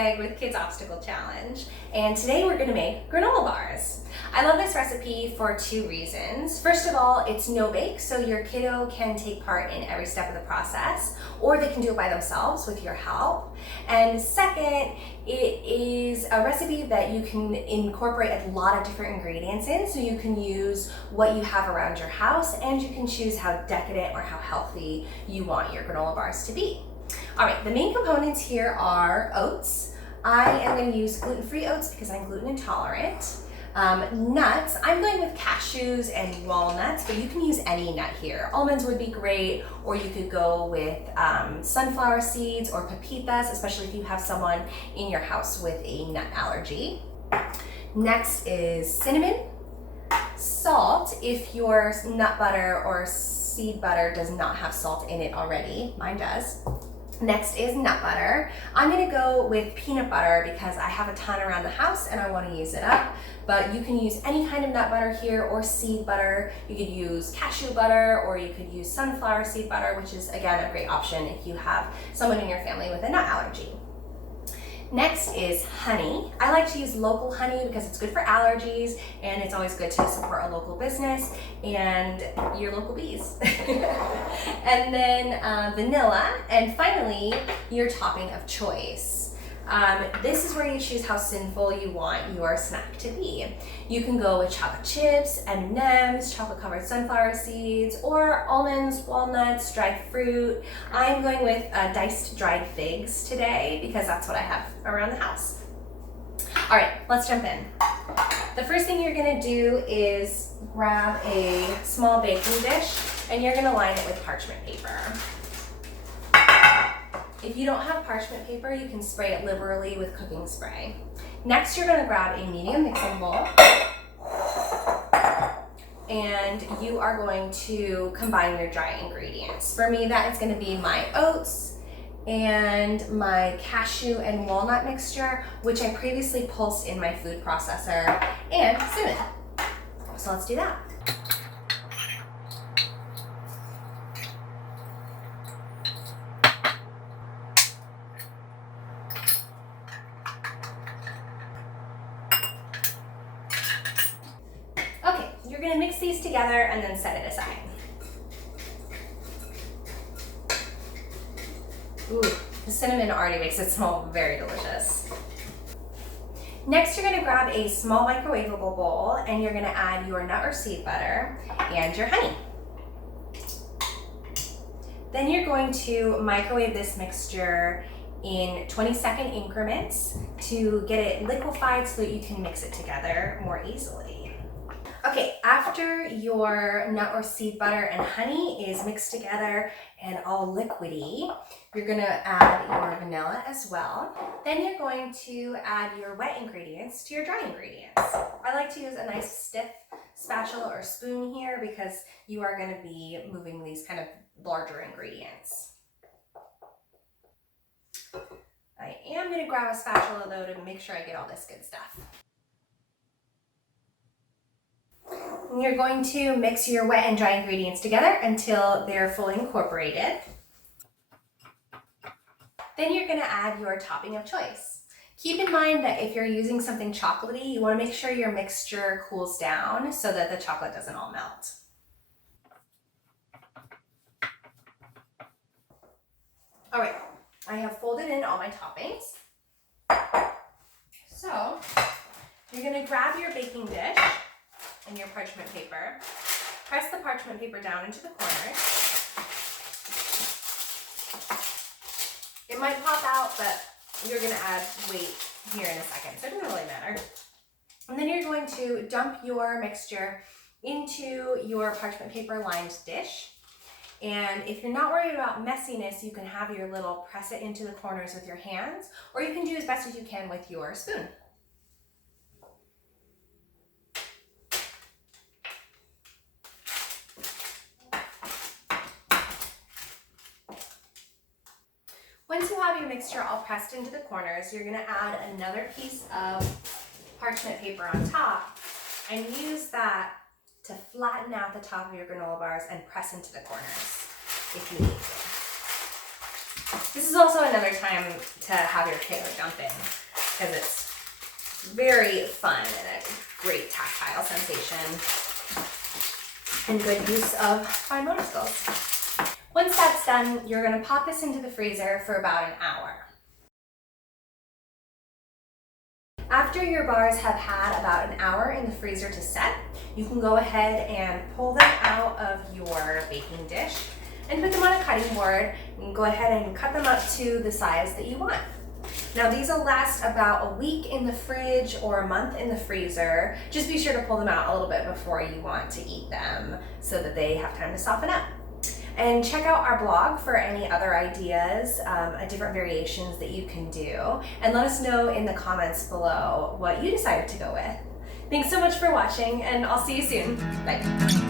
Meg with Kids Obstacle Challenge, and today we're gonna make granola bars. I love this recipe for two reasons. First of all, it's no bake, so your kiddo can take part in every step of the process, or they can do it by themselves with your help. And second, it is a recipe that you can incorporate a lot of different ingredients in, so you can use what you have around your house, and you can choose how decadent or how healthy you want your granola bars to be. All right, the main components here are oats. I am going to use gluten-free oats because I'm gluten intolerant. Nuts, I'm going with cashews and walnuts, but you can use any nut here. Almonds would be great, or you could go with sunflower seeds or pepitas, especially if you have someone in your house with a nut allergy. Next is cinnamon, salt, if your nut butter or seed butter does not have salt in it already. Mine does. Next is nut butter. I'm gonna go with peanut butter because I have a ton around the house and I wanna use it up, but you can use any kind of nut butter here or seed butter. You could use cashew butter or you could use sunflower seed butter, which is again a great option if you have someone in your family with a nut allergy. Next is honey. I like to use local honey because it's good for allergies and it's always good to support a local business and your local bees. And then vanilla, and finally your topping of choice. This is where you choose how sinful you want your snack to be. You can go with chocolate chips, M&Ms, chocolate covered sunflower seeds, or almonds, walnuts, dried fruit. I'm going with diced dried figs today because that's what I have around the house. All right, let's jump in. The first thing you're gonna do is grab a small baking dish and you're gonna line it with parchment paper. If you don't have parchment paper, you can spray it liberally with cooking spray. Next, you're gonna grab a medium mixing bowl and you are going to combine your dry ingredients. For me, that is gonna be my oats and my cashew and walnut mixture, which I previously pulsed in my food processor, and cinnamon. So let's do that. Okay, you're gonna mix these together and then set it aside. Ooh, the cinnamon already makes it smell very delicious. Next, you're gonna grab a small microwavable bowl and you're gonna add your nut or seed butter and your honey. Then you're going to microwave this mixture in 20-second increments to get it liquefied so that you can mix it together more easily. Okay, after your nut or seed butter and honey is mixed together and all liquidy, you're gonna add your vanilla as well. Then you're going to add your wet ingredients to your dry ingredients. I like to use a nice stiff spatula or spoon here because you are gonna be moving these kind of larger ingredients. I am gonna grab a spatula though to make sure I get all this good stuff. You're going to mix your wet and dry ingredients together until they're fully incorporated. Then you're gonna add your topping of choice. Keep in mind that if you're using something chocolatey, you wanna make sure your mixture cools down so that the chocolate doesn't all melt. All right, I have folded in all my toppings. So you're gonna grab your baking dish and your parchment paper. Press the parchment paper down into the corners. It might pop out, but you're gonna add weight here in a second, so it doesn't really matter. And then you're going to dump your mixture into your parchment paper lined dish. And if you're not worried about messiness, you can have your little press it into the corners with your hands, or you can do as best as you can with your spoon. Once you have your mixture all pressed into the corners, you're gonna add another piece of parchment paper on top and use that to flatten out the top of your granola bars and press into the corners if you need to. This is also another time to have your kiddo jump in because it's very fun and a great tactile sensation and good use of fine motor skills. Once that's done, you're going to pop this into the freezer for about an hour. After your bars have had about an hour in the freezer to set, you can go ahead and pull them out of your baking dish and put them on a cutting board and go ahead and cut them up to the size that you want. Now these will last about a week in the fridge or a month in the freezer. Just be sure to pull them out a little bit before you want to eat them so that they have time to soften up. And check out our blog for any other ideas, different variations that you can do. And let us know in the comments below what you decided to go with. Thanks so much for watching, and I'll see you soon. Bye.